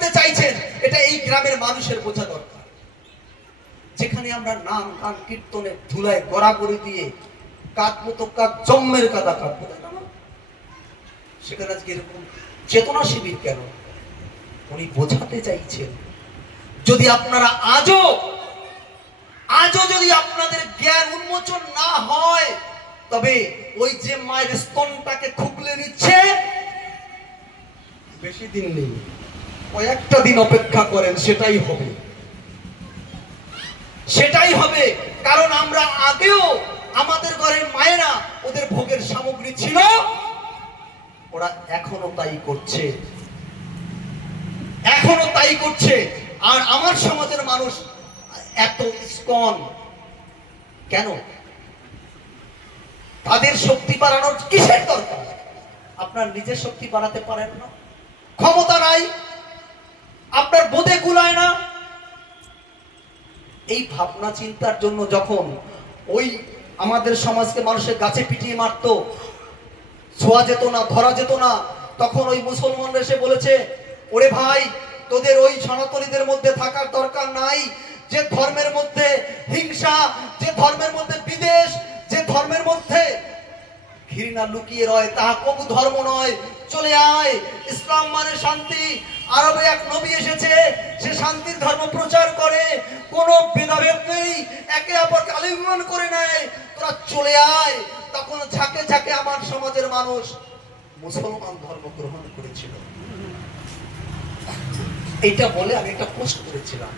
করতে চাইছেন এটা এই গ্রামের মানুষের বোঝা দরকার। যেখানে আমরা নাম গান কীর্তনের ধুলায় গড়াগড়ি দিয়ে কাঁদবো তো কাঁদ, জম্মের কাদা কাঁদবো, সেখানে আজকে এরকম চেতনা শিবির কেন? উনি বোঝাতে চাইছেন যদি আপনারা আজও যদি আপনাদের জ্ঞান উন্মোচন না হয়, তবে ওই যে মায়ের স্তনটাকে খুকলে নিচ্ছে বেশি দিন নেই, কয়েকটা দিন অপেক্ষা করেন, সেটাই হবে, সেটাই হবে। কারণ আমরা আগেও আমাদের ঘরের মায়েরা ওদের ভোগের সামগ্রী ছিল, ওরা এখনো তাই করছে, এখনো তাই করছে। আর আমার সমাজের মানুষ এত ইসকন কেন? তাদের শক্তি বাড়ানোর কিসের দরকার? আপনার নিজের শক্তি বাড়াতে পারেন না, ক্ষমতা নাই, আপনার বোধে কুলায় না। এই ভাবনা চিন্তার জন্য যখন ওই আমাদের সমাজকে মানুষের গাছে পিটিয়ে মারতো, ছোঁয়া যেত না, ধরা যেত না, তখন ওই মুসলমানরা এসে বলেছে, ওরে ভাই, তোদের ওই সনাতনীদের মধ্যে থাকার দরকার নাই। যে ধর্মের মধ্যে হিংসা, যে ধর্মের মধ্যে বিদ্বেষ, যে ধর্মের মধ্যে ঘৃণা লুকিয়ে রয়, তাহা কবু ধর্ম নয়। চলে আয়, ইসলাম মানে শান্তি। আরবে এক নবী এসেছে, সে শান্তির ধর্ম প্রচার করে, কোনো ভেদাভেদ নেই, একে অপরকে আলিঙ্গন করে নেয়। তোরা চলে আয়। তখন ঝাঁকে ঝাঁকে আমার সমাজের মানুষ মুসলমান ধর্ম গ্রহণ করেছিল। এইটা বলে আমি একটা পোস্ট করেছিলাম।